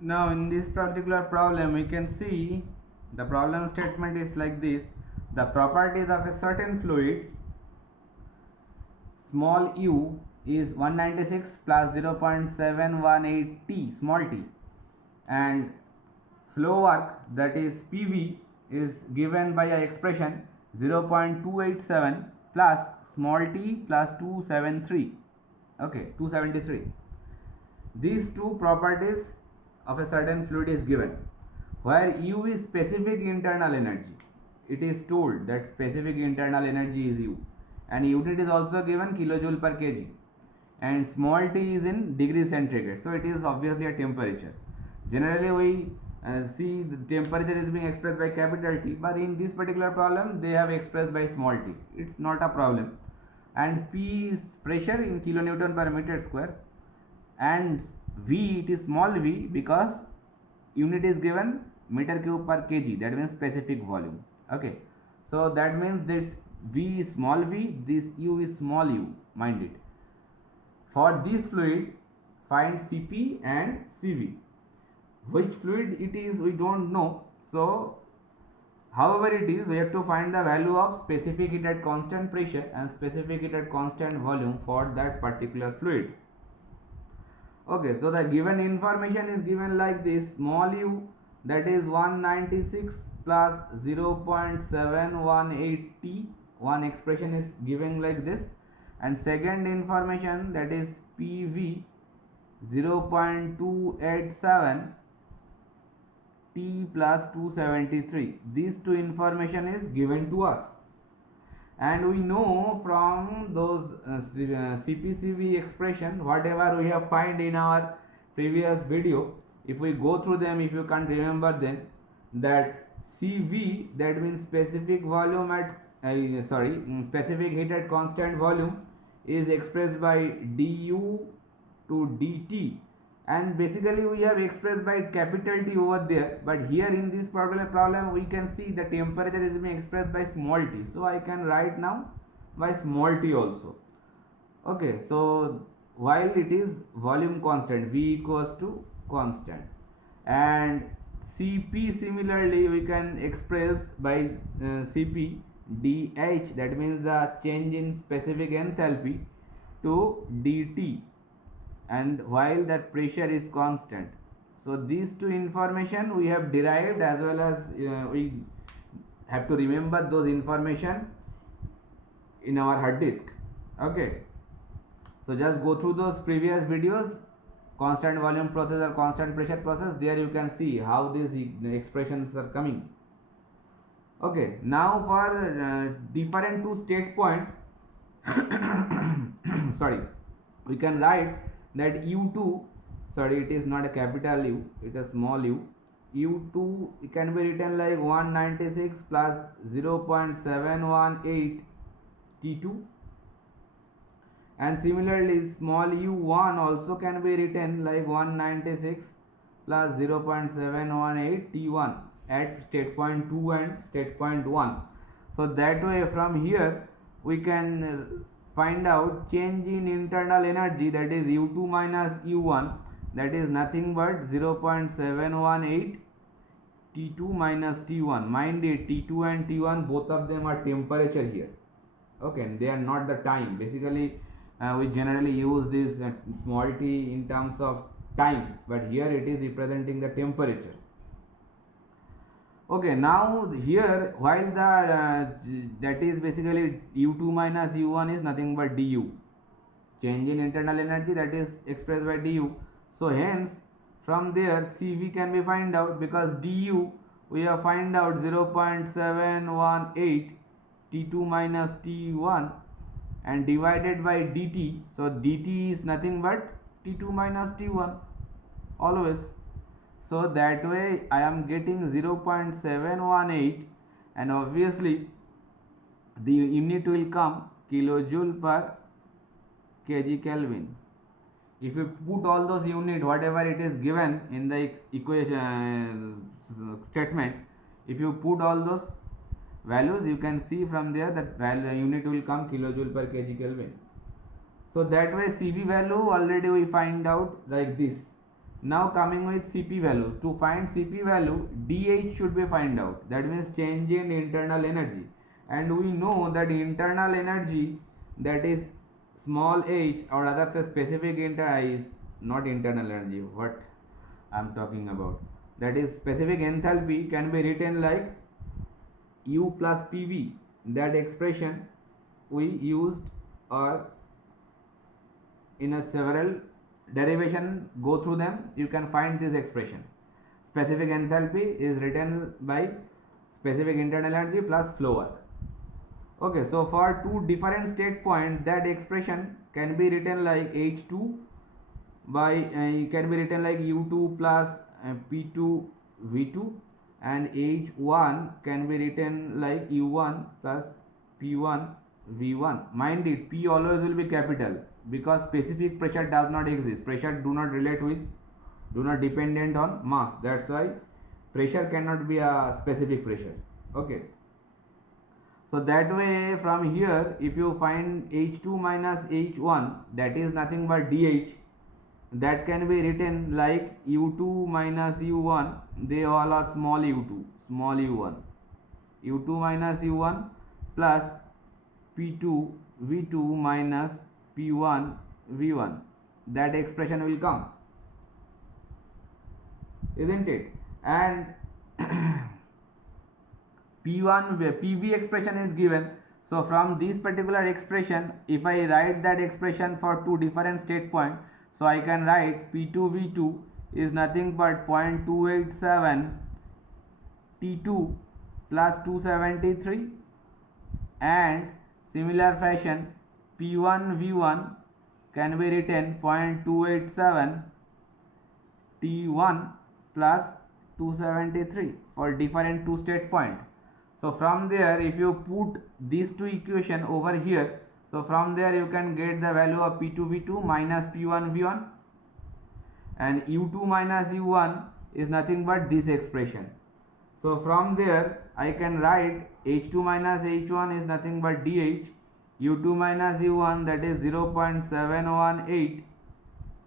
Now in this particular problem we can see the problem statement is like this. The properties of a certain fluid small u is 196 plus 0.718 t small t, and flow work, that is PV, is given by a expression 0.287 plus small t plus 273. Okay, 273. These two properties of a certain fluid is given, where U is specific internal energy. It is told that specific internal energy is U, and unit is also given kilojoule per kg, and small t is in degree centigrade, so it is obviously a temperature. Generally we see the temperature is being expressed by capital T, but in this particular problem they have expressed by small t. It's not a problem. And P is pressure in kilonewton per meter square, and V, it is small v because unit is given meter cube per kg, that means specific volume. Okay, so that means this V is small v, this U is small u, mind it. For this fluid find Cp and Cv. Which fluid it is we don't know, so however it is, we have to find the value of specific heat at constant pressure and specific heat at constant volume for that particular fluid. Okay, so the given information is given like this: small u, that is 196 plus 0.718 t, one expression is given like this, and second information, that is PV 0.287 t plus 273. These two information is given to us, and we know from those CPCV expression, whatever we have find in our previous video, if we go through them, if you can't remember them, that CV, that means specific volume at specific heat at constant volume, is expressed by du to dt, and basically we have expressed by capital T over there, but here in this problem we can see the temperature is being expressed by small t, so I can write now by small t also. Okay, so while it is volume constant, V equals to constant, and Cp similarly we can express by Cp dH, that means the change in specific enthalpy, to dt, and while that pressure is constant. So these two information we have derived, as well as we have to remember those information in our hard disk. Okay, so just go through those previous videos, constant volume process or constant pressure process, there you can see how these expressions are coming. Okay, now for different two state point sorry, we can write that U2, sorry, it is not a capital U, it is small u. U2 can be written like 196 plus 0.718 T2, and similarly small u1 also can be written like 196 plus 0.718 T1 at state point 2 and state point 1. So that way from here we can find out change in internal energy, that is U2 minus U1, that is nothing but 0.718 T2 minus T1. Mind it, T2 and T1 both of them are temperature here. Okay, and they are not the time. Basically we generally use this small t in terms of time, but here it is representing the temperature. Okay, now here while the that is basically U2 minus U1 is nothing but du, change in internal energy, that is expressed by du. So hence from there Cv can be find out, because du we have find out 0.718 T2 minus T1 and divided by dt, so dt is nothing but T2 minus T1 always. So that way I am getting 0.718, and obviously the unit will come kilojoule per kg Kelvin. If you put all those unit, whatever it is given in the equation statement, if you put all those values, you can see from there that value unit will come kilojoule per kg Kelvin. So that way Cv value already we find out like this. Now coming with Cp value. To find Cp value, dH should be find out. That means change in internal energy. And we know that internal energy, that is small h, or rather say specific is not internal energy. What I am talking about, that is specific enthalpy, can be written like U plus PV. That expression we used, or in a several derivation, go through them, you can find this expression. Specific enthalpy is written by specific internal energy plus flow work. Okay, so for two different state points, that expression can be written like H2 by can be written like U2 plus P2 V2, and H1 can be written like U1 plus P1 V1. Mind it, P always will be capital, because specific pressure does not exist. Pressure do not relate with, do not dependent on mass. That's why pressure cannot be a specific pressure. Okay. So that way, from here, if you find H2 minus H1, that is nothing but dH, that can be written like U2 minus U1, they all are small u2, small u1, U2 minus U1 plus P2 V2 minus P1 V1. That expression will come, isn't it? And P1 PV expression is given. So from this particular expression, if I write that expression for two different state points, so I can write P2 V2 is nothing but 0.287 T2 plus 273, and similar fashion P1 V1 can be written 0.287 T1 plus 273 for different two state points. So from there, if you put these two equation over here, so from there you can get the value of P2 V2 minus P1 V1, and U2 minus U1 is nothing but this expression. So from there I can write H2 minus H1 is nothing but dH, U2 minus U1, that is 0.718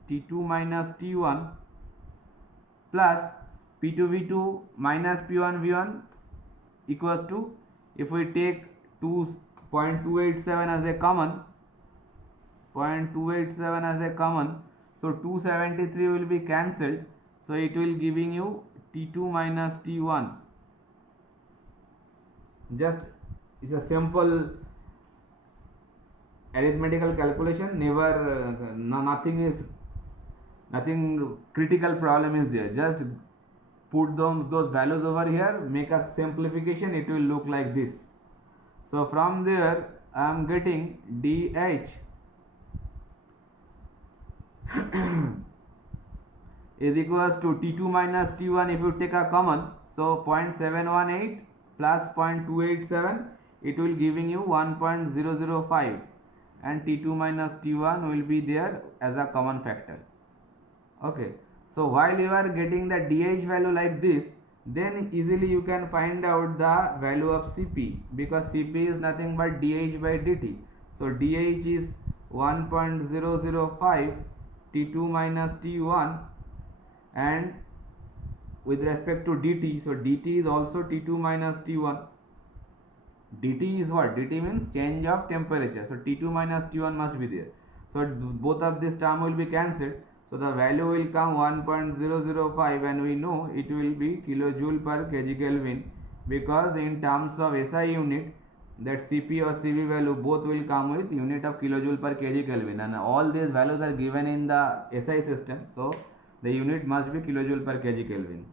T2 minus T1 plus P2 V2 minus P1 V1 equals to, if we take 2.287 as a common, 0.287 as a common, so 273 will be cancelled, so it will giving you T2 minus T1. Just it's a simple arithmetical calculation, never nothing critical problem is there. Just put those values over here, make a simplification, it will look like this. So from there I am getting dH is equals to T2 minus T1. If you take a common, so 0.718 plus 0.287, it will giving you 1.005, and T2 minus T1 will be there as a common factor. Okay, so while you are getting the dH value like this, then easily you can find out the value of Cp, because Cp is nothing but dH by dt. So dH is 1.005 T2 minus T1, and with respect to dt, so dt is also T2 minus T1. dt is what? dt means change of temperature, so T2 minus T1 must be there. So both of this term will be cancelled, so the value will come 1.005, and we know it will be kilojoule per kg Kelvin, because in terms of SI unit, that Cp or Cv value both will come with unit of kilojoule per kg Kelvin, and all these values are given in the SI system, so the unit must be kilojoule per kg Kelvin.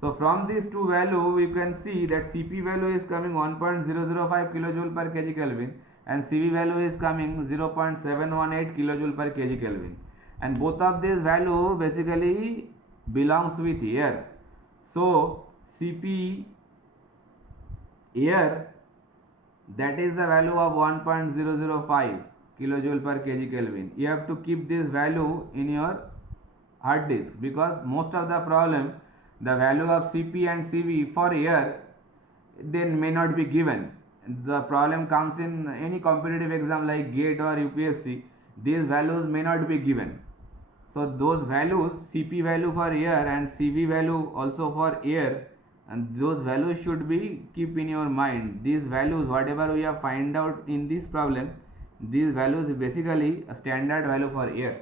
So from these two value, we can see that Cp value is coming 1.005 kilojoule per kg Kelvin, and Cv value is coming 0.718 kilojoule per kg Kelvin, and both of these value basically belongs with air. So Cp air, that is the value of 1.005 kilojoule per kg Kelvin. You have to keep this value in your hard disk, because most of the problem, the value of Cp and Cv for air then may not be given. The problem comes in any competitive exam like GATE or UPSC, these values may not be given. So those values, Cp value for air and Cv value also for air, and those values should be keep in your mind. These values, whatever we have find out in this problem, these values is basically a standard value for air.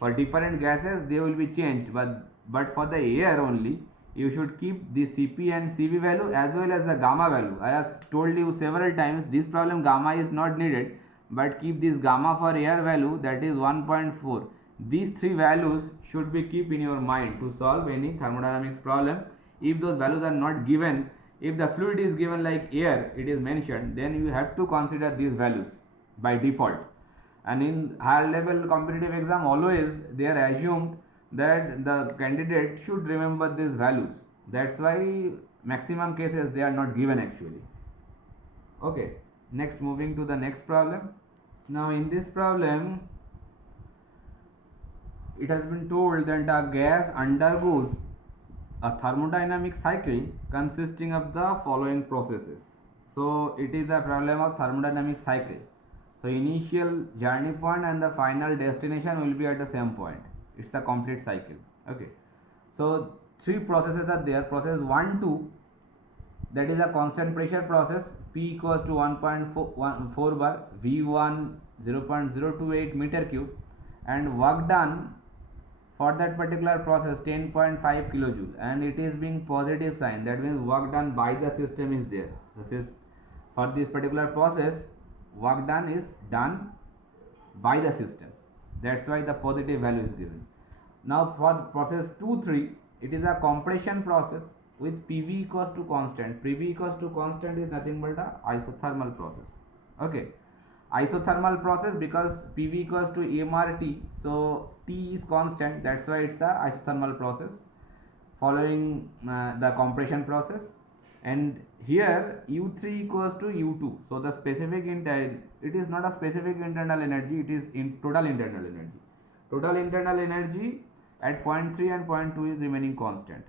For different gases they will be changed, but for the air only you should keep the Cp and Cv value as well as the gamma value. I have told you several times, this problem gamma is not needed, but keep this gamma for air value, that is 1.4. These three values should be keep in your mind to solve any thermodynamics problem. If those values are not given, if the fluid is given like air, it is mentioned, then you have to consider these values by default. And in higher level competitive exam, always they are assumed that the candidate should remember these values. That's why maximum cases they are not given actually. Okay, next, moving to the next problem. Now in this problem it has been told that a gas undergoes a thermodynamic cycle consisting of the following processes. So it is a problem of thermodynamic cycle. So initial journey point and the final destination will be at the same point. It's a complete cycle. Okay. So three processes are there. Process 1, 2, that is a constant pressure process. P equals to 1.4 bar, V1 0.028 meter cube, and work done for that particular process 10.5 kilojoule, and it is being positive sign, that means work done by the system is there. For this particular process, work done is done by the system, that's why the positive value is given. Now for process 2, 3, it is a compression process with PV equals to constant. PV equals to constant is nothing but a isothermal process. Okay, isothermal process, because PV equals to MRT, so T is constant, that's why it's a isothermal process following the compression process. And here U3 equals to U2, so the specific it is not a specific internal energy, it is in total internal energy. Total internal energy at point 3 and point 2 is remaining constant.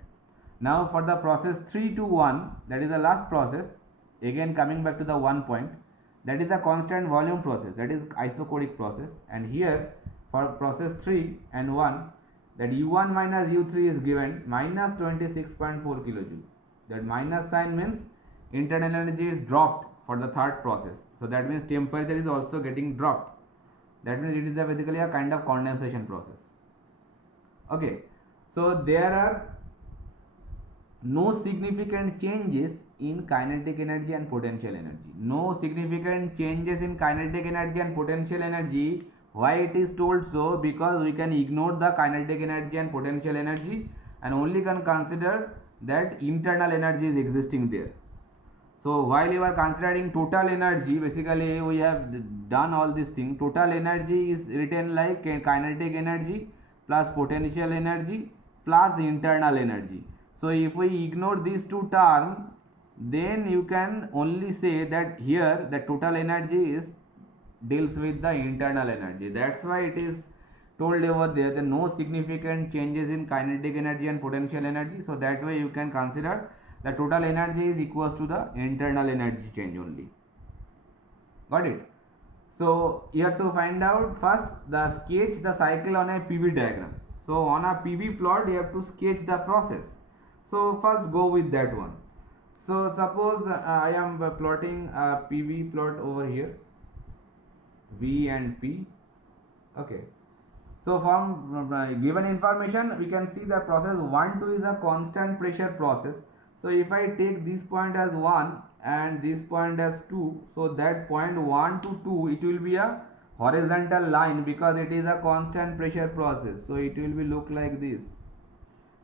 Now for the process 3 to 1, that is the last process, again coming back to the 1 point, that is a constant volume process, that is isochoric process. And here for process 3 and 1, that U1 minus U3 is given minus 26.4 kilojoule. That minus sign means internal energy is dropped for the third process, so that means temperature is also getting dropped. That means it is basically a kind of condensation process. Okay, so there are no significant changes in kinetic energy and potential energy. No significant changes in kinetic energy and potential energy. Why it is told so? Because we can ignore the kinetic energy and potential energy and only can consider that internal energy is existing there. So while you are considering total energy, basically we have done all these things. Total energy is written like kinetic energy plus potential energy plus internal energy. So if we ignore these two terms, then you can only say that here the total energy is deals with the internal energy. That's why it is told over there that no significant changes in kinetic energy and potential energy. So that way you can consider the total energy is equals to the internal energy change only. Got it? So you have to find out first the sketch the cycle on a PV diagram. So on a PV plot you have to sketch the process. So first go with that one. So suppose I am plotting a PV plot over here, V and P. Okay. So from given information we can see the process 1, 2 is a constant pressure process. So if I take this point as 1 and this point as 2, so that point 1 to 2 it will be a horizontal line because it is a constant pressure process. So it will be look like this.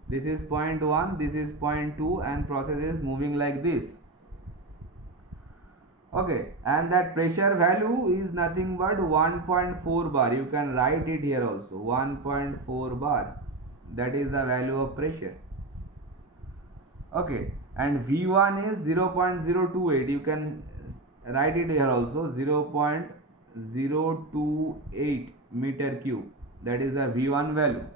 This is point 1, this is point 2, and process is moving like this. Okay, and that pressure value is nothing but 1.4 bar. You can write it here also, 1.4 bar. That is the value of pressure. Okay, and V1 is 0.028. You can write it here also, 0.028 meter cube. That is the V1 value.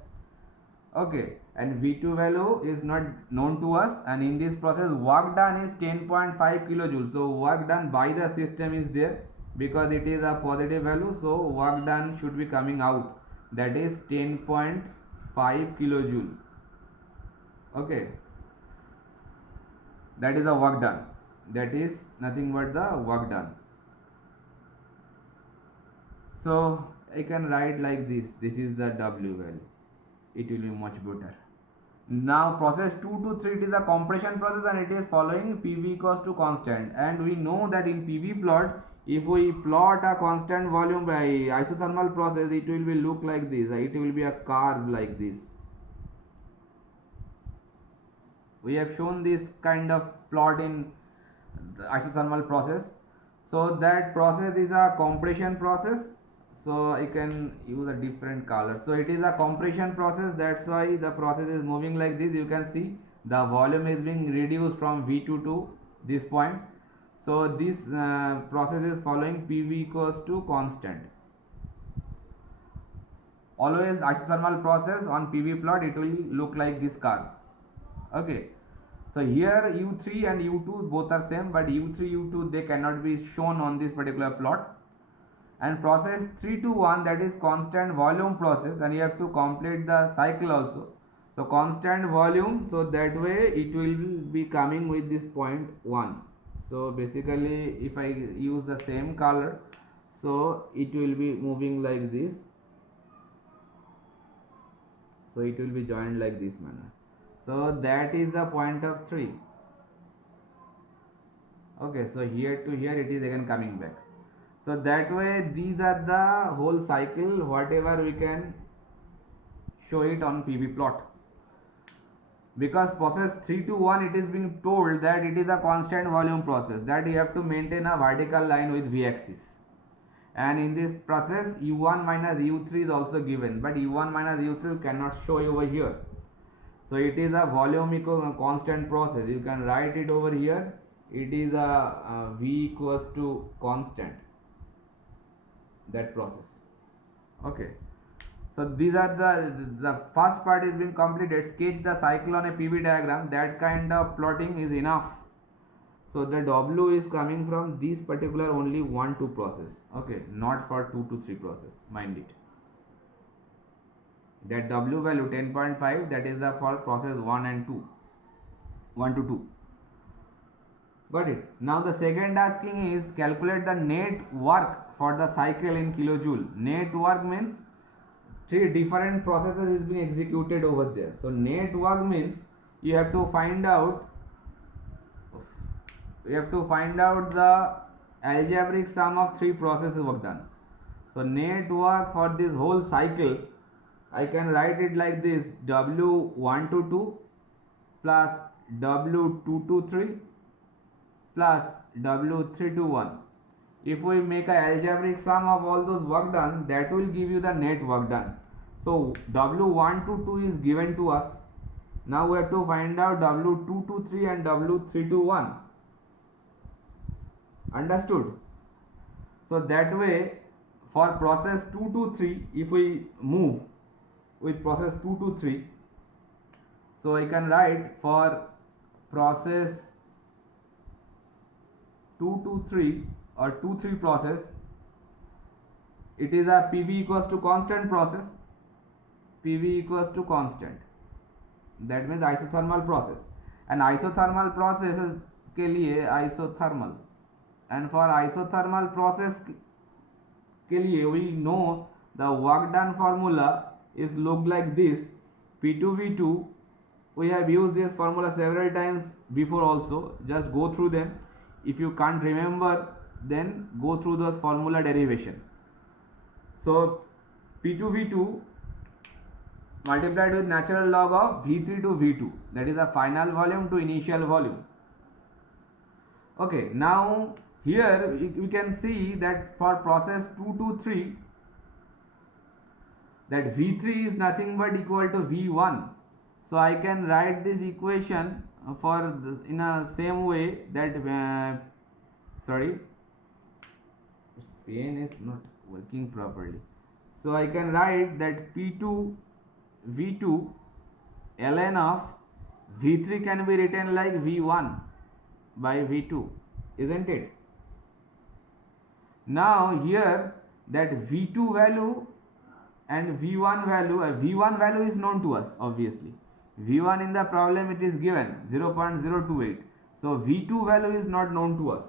Okay, and V2 value is not known to us, and in this process work done is 10.5 kilojoule. So work done by the system is there because it is a positive value, so work done should be coming out. that is 10.5 kilojoule. Okay, that is the work done. That is nothing but the work done. So I can write like this. This is the W value. It will be much better. Now process 2 to 3, it is a compression process and it is following PV equals to constant, and we know that in PV plot, if we plot a constant volume by isothermal process, it will be look like this. It will be a curve like this. We have shown this kind of plot in the isothermal process. So that process is a compression process. So I can use a different color. So it is a compression process, that's why the process is moving like this. You can see the volume is being reduced from V2 to this point. So this process is following PV equals to constant. Always isothermal process on PV plot, it will look like this curve. Okay, so here U3 and U2 both are same, but U3 U2 they cannot be shown on this particular plot. And process 3 to 1, that is constant volume process, and you have to complete the cycle also. So constant volume, so that way it will be coming with this point 1. So basically if I use the same color, so it will be moving like this. So it will be joined like this manner. So that is the point of 3. Okay, so here to here it is again coming back. So that way these are the whole cycle, whatever we can show it on PV plot. Because process 3 to 1, it is being told that it is a constant volume process, that you have to maintain a vertical line with V axis. And in this process U1 minus U3 is also given, but U1 minus U3 cannot show over here. So it is a volume equal constant process. You can write it over here. It is a V equals to constant, that process. Okay, so these are the first part is being completed. Sketch the cycle on a PV diagram. That kind of plotting is enough. So the W is coming from this particular only 1-2 process. Okay, not for 2 to 3 process, mind it. That W value 10.5, that is the for process 1 and 2, 1 to 2. Got it. Now the second asking is calculate the net work for the cycle in kilojoule. Net work means 3 different processes is being executed over there. So net work means you have to find out the algebraic sum of 3 processes work done. So net work for this whole cycle, I can write it like this: W1 to 2 plus W2 to 3 plus W3 to 1. If we make a algebraic sum of all those work done, that will give you the net work done. So W1 to 2 is given to us. Now we have to find out W2 to 3 and W3 to 1. Understood? So that way for process 2 to 3, if we move with process 2 to 3, so I can write for process 2 to 3 or 2-3 process, it is a PV equals to constant process. PV equals to constant, that means isothermal process. And isothermal process के लिए isothermal, and for isothermal process के लिए we know the work done formula is look like this: P2V2. We have used this formula several times before also, just go through them. If you can't remember, then go through those formula derivation. So P2V2 multiplied with natural log of V3 to V2, that is the final volume to initial volume. Okay, now here we can see that for process 2 to 3, that V3 is nothing but equal to V1. So I can write this equation for this in a same way that sorry, pen is not working properly. So I can write that P2 V2 ln of V3 can be written like V1 by V2, isn't it? Now here that V2 value and V1 value, V1 value is known to us obviously. V1 in the problem it is given 0.028. So V2 value is not known to us.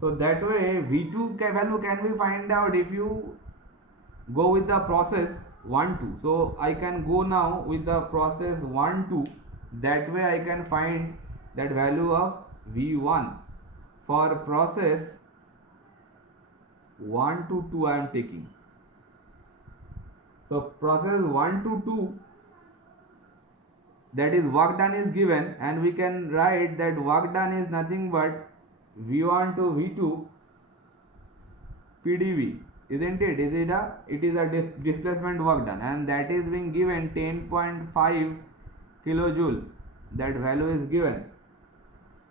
So that way V2 value can be find out if you go with the process 1 2. So I can go now with the process 1 2. That way I can find that value of V1 for process 1 to 2 I am taking. So process 1 to 2, that is work done is given, and we can write that work done is nothing but V1 to V2 PdV, isn't it? It is a displacement work done, and that is being given 10.5 kilojoule. That value is given.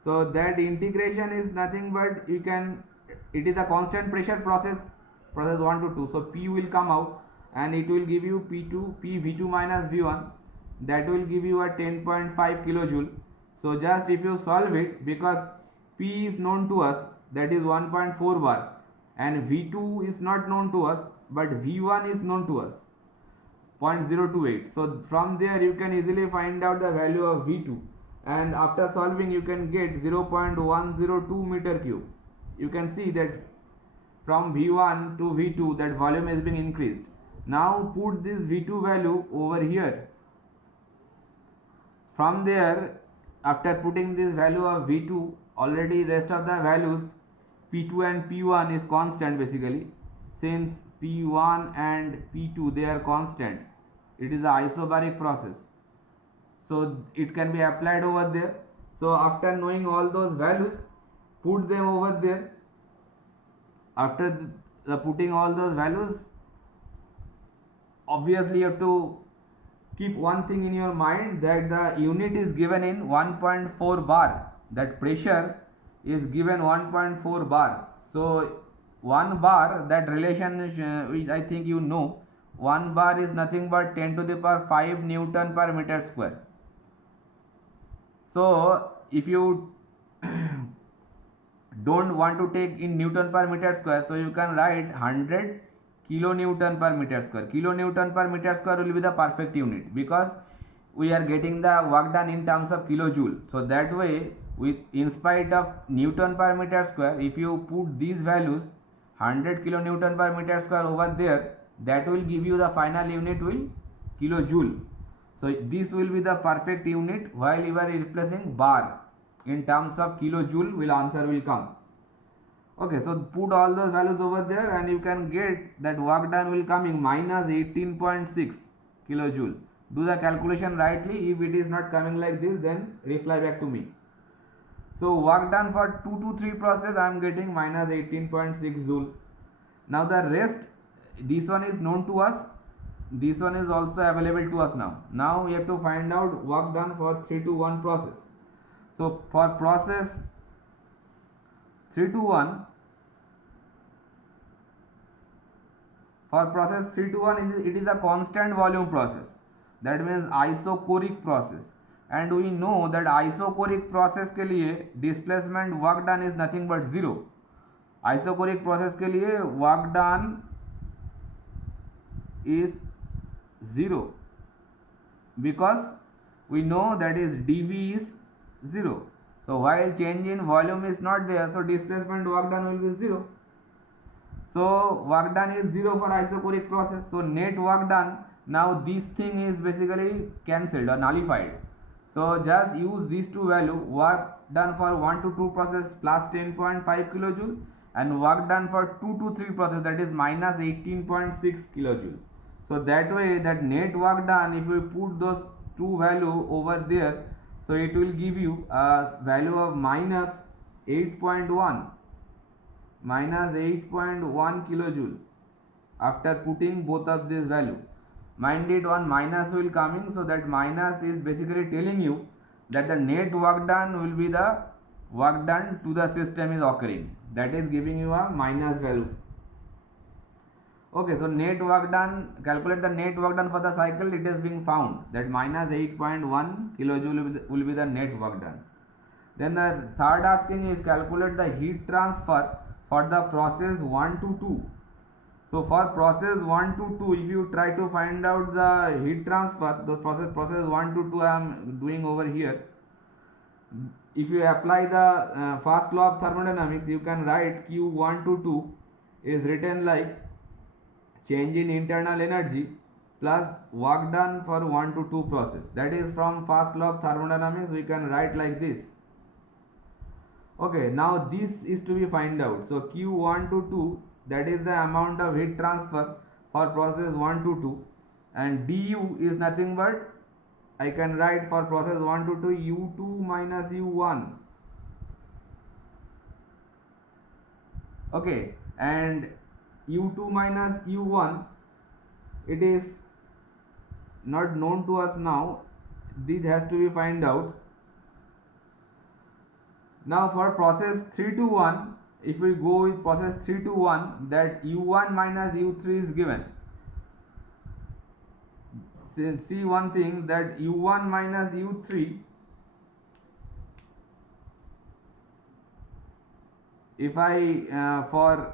So that integration is nothing but it is a constant pressure process 1 to 2. So P will come out and it will give you PV2 minus V1, that will give you a 10.5 kilojoule. So just if you solve it, because P is known to us, that is 1.4 bar, and V2 is not known to us, but V1 is known to us, 0.028. So from there you can easily find out the value of V2, and after solving you can get 0.102 meter cube. You can see that from V1 to V2 that volume has been increased. Now put this V2 value over here. From there, after putting this value of V2, already rest of the values P2 and P1 is constant basically. Since P1 and P2 they are constant, it is a isobaric process, so it can be applied over there. So after knowing all those values, put them over there. After putting all those values, obviously you have to keep one thing in your mind, that the unit is given in 1.4 bar, that pressure is given 1.4 bar. So 1 bar, that relation which I think you know, 1 bar is nothing but 10 to the power 5 Newton per meter square. So if you don't want to take in Newton per meter square, so you can write 100 kilonewton per meter square. Kilonewton per meter square will be the perfect unit, because we are getting the work done in terms of kilojoule. So that way, in spite of Newton per meter square, if you put these values 100 kilonewton per meter square over there, that will give you the final unit will kilojoule. So this will be the perfect unit while you are replacing bar. In terms of kilojoule, answer will come. Okay, so put all those values over there and you can get that work done will coming minus 18.6 kilojoule. Do the calculation rightly. If it is not coming like this, then reply back to me. So work done for 2 to 3 process, I am getting minus 18.6 joule. Now the rest, this one is known to us, this one is also available to us now. Now we have to find out work done for 3 to 1 process. So for process 3 to 1, for process 3 to 1 it is a constant volume process, that means isochoric process, and we know that isochoric process के लिए displacement work done is nothing but 0. Isochoric process के लिए work done is 0, because we know that is dV is 0. So while change in volume is not there, so displacement work done will be 0. So work done is 0 for isochoric process. So net work done, now this thing is basically cancelled or nullified. So just use these two values, work done for 1 to 2 process plus 10.5 kilojoule, and work done for 2 to 3 process, that is minus 18.6 kilojoule. So that way that net work done, if we put those two value over there, so it will give you a value of minus 8.1 kilojoule after putting both of these value. Mind it, one minus will coming, so that minus is basically telling you that the net work done will be the work done to the system is occurring, that is giving you a minus value. Okay, so net work done, calculate the net work done for the cycle, it is being found that minus 8.1 kilojoule will be the net work done. Then the third asking is calculate the heat transfer for the process 1 to 2. So for process 1 to 2, if you try to find out the heat transfer, the process 1 to 2 I am doing over here. If you apply the first law of thermodynamics, you can write Q1 to 2 is written like change in internal energy plus work done for 1 to 2 process. That is from first law of thermodynamics, we can write like this. Okay, now this is to be find out. So Q1 to 2, that is the amount of heat transfer for process 1 to 2, and du is nothing but, I can write for process 1 to 2 U2 minus U1. Okay, and U2 minus U1, it is not known to us now. This has to be find out. Now for process 3 to 1, if we go with process 3 to 1, that U1 minus U3 is given. See one thing, that U1 minus U3, if I for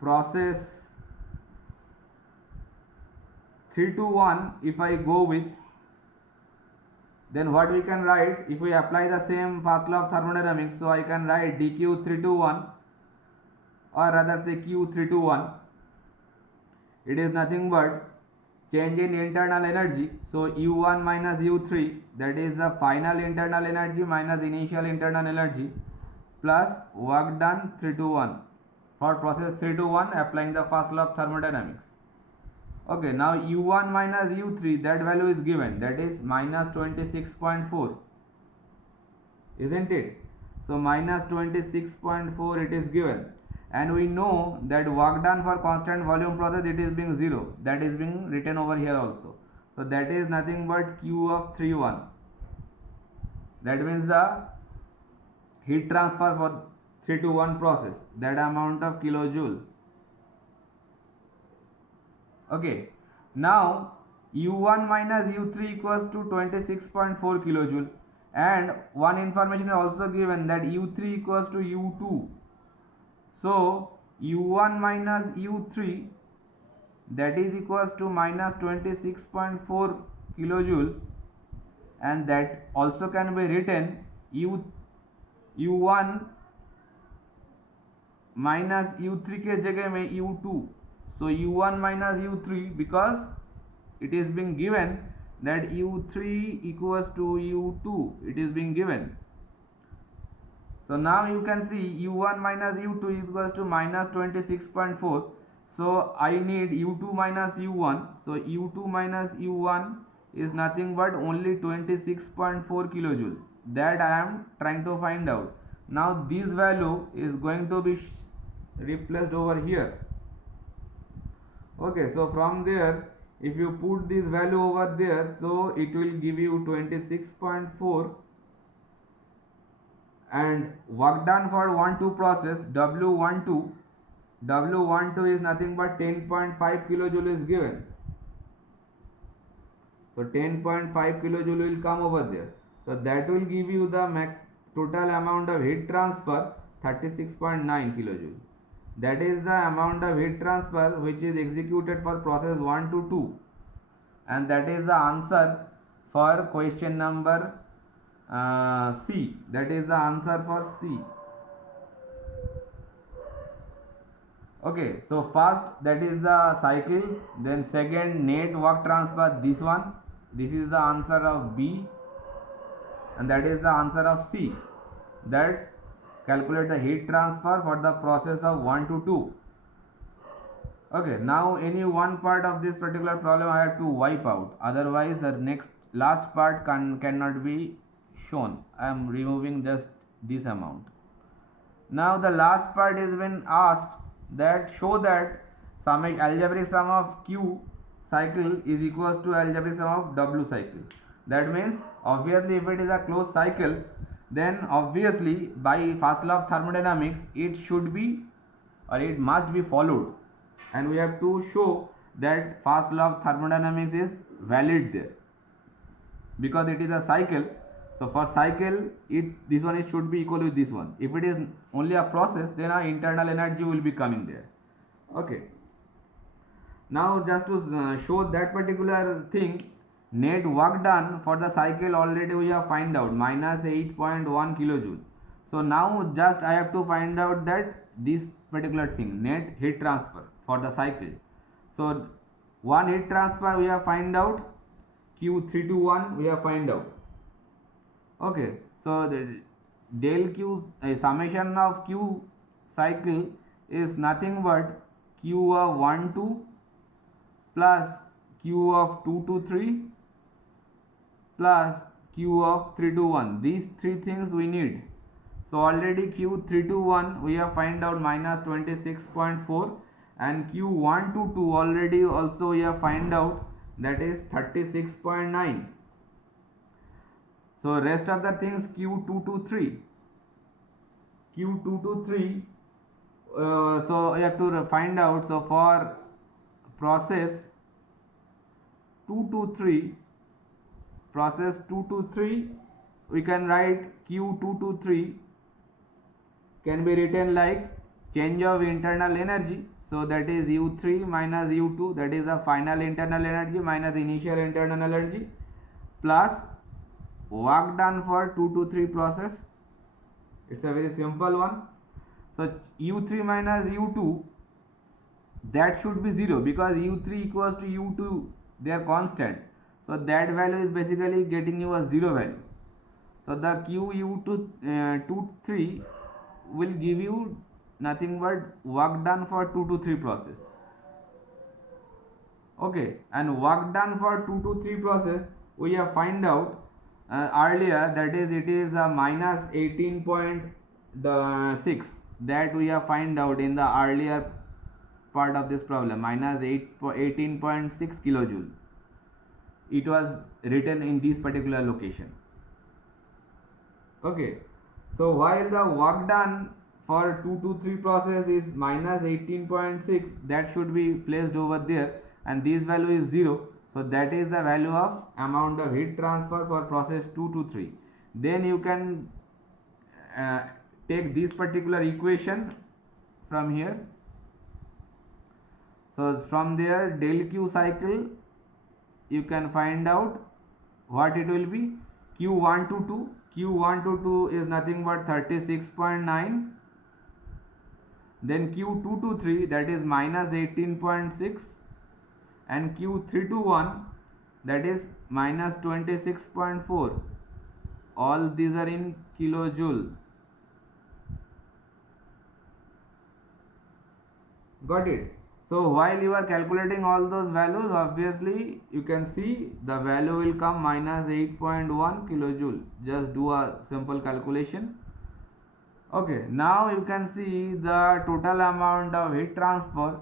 process 3 to 1, if I go with, then what we can write, if we apply the same first law of thermodynamics, so I can write dq 3 to 1, or rather say q 3 to 1, it is nothing but change in internal energy. So u1 minus u3, that is the final internal energy minus initial internal energy, plus work done 3 to 1 for process 3 to 1 applying the first law of thermodynamics. Okay, now u1 minus u3, that value is given, that is minus 26.4, isn't it? So minus 26.4 it is given, and we know that work done for constant volume process, it is being 0, that is being written over here also. So that is nothing but q of 3.1. That means the heat transfer for 3 to 1 process, that amount of kilojoule. Okay, now u1 minus u3 equals to 26.4 kilojoule, and one information is also given, that u3 equals to u2. So u1 minus u3, that is equals to minus 26.4 kilojoule, and that also can be written u1 minus u3 के जगह में u2. So u1 minus u3, because it is being given that u3 equals to u2, it is being given. So now you can see u1 minus u2 is equals to minus 26.4. So I need u2 minus u1. So u2 minus u1 is nothing but only 26.4 kilojoule. That I am trying to find out. Now this value is going to be replaced over here. Okay, so from there, if you put this value over there, so it will give you 26.4, and work done for 1-2 process W12 is nothing but 10.5 kilojoule is given. So 10.5 kilojoule will come over there. So that will give you the max total amount of heat transfer, 36.9 kilojoule. That is the amount of heat transfer which is executed for process 1 to 2, and that is the answer for question number C. That is the answer for C. Okay, so first, that is the cycle, then second net work transfer, this one, this is the answer of B, and that is the answer of C, that calculate the heat transfer for the process of 1 to 2. Okay, now any one part of this particular problem I have to wipe out, otherwise the last part cannot be shown. I am removing just this amount. Now the last part is when asked that show that algebraic sum of Q cycle is equals to algebraic sum of W cycle. That means obviously if it is a closed cycle, then obviously by first law of thermodynamics it should be, or it must be followed, and we have to show that first law of thermodynamics is valid there, because it is a cycle. So for cycle, this one should be equal with this one. If it is only a process, then our internal energy will be coming there. Okay. Now just to show that particular thing, net work done for the cycle already we have find out minus 8.1 kilojoule. So now just I have to find out that this particular thing, net heat transfer for the cycle. So one heat transfer we have find out, Q321 we have find out. Okay, so the del Q summation of Q cycle is nothing but Q of 1 2 plus Q of 2 to 3 plus Q of 3 to 1. These three things we need. So already Q3 to 1 we have find out minus 26.4, and Q1 to 2 already also we have find out, that is 36.9. So rest of the things Q2 to 3. Q2 to 3, so you have to find out. So for process 2 to 3, process 2 to 3, we can write Q2 to 3 can be written like change of internal energy. So that is U3 minus U2, that is the final internal energy minus initial internal energy, plus work done for 2 to 3 process. It's a very simple one. So U3 minus U2, that should be 0 because U3 equals to U2, they are constant. So that value is basically getting you a 0 value. So the Q2 3 will give you nothing but work done for 2 to 3 process. Okay, and work done for 2 to 3 process we have find out earlier, that is it is a minus 18.6, that we have find out in the earlier part of this problem, minus 18.6 kilojoule. It was written in this particular location. Okay, so while the work done for 2 to 3 process is minus 18.6, that should be placed over there, and this value is 0. So that is the value of amount of heat transfer for process 2 to 3. Then you can take this particular equation from here. So from there, del Q cycle, you can find out what it will be. Q1 to 2, Q1 to 2 is nothing but 36.9. Then Q2 to 3, that is minus 18.6, and Q3 to 1, that is minus 26.4. All these are in kilojoule. Got it? So while you are calculating all those values, obviously you can see the value will come minus 8.1 kilojoule. Just do a simple calculation. Okay, now you can see the total amount of heat transfer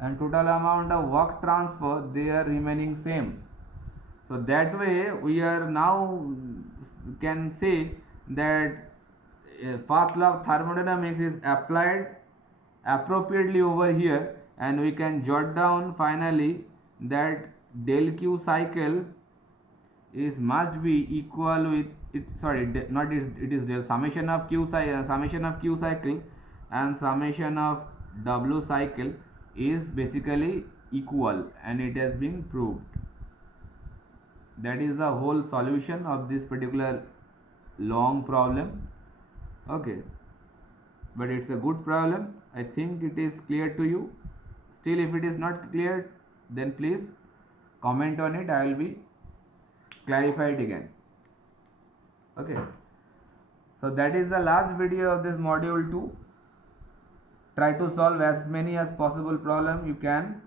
and total amount of work transfer, they are remaining same. So that way we are now can say that first law of thermodynamics is applied appropriately over here, and we can jot down finally that del Q cycle is must be equal with it, sorry, not it is the summation of Q cycle and summation of W cycle is basically equal, and it has been proved. That is the whole solution of this particular long problem. Okay, but it's a good problem. I think it is clear to you. Still, if it is not clear, then please comment on it. I will be clarify it again. Okay, so that is the last video of this module 2. Try to solve as many as possible problem you can.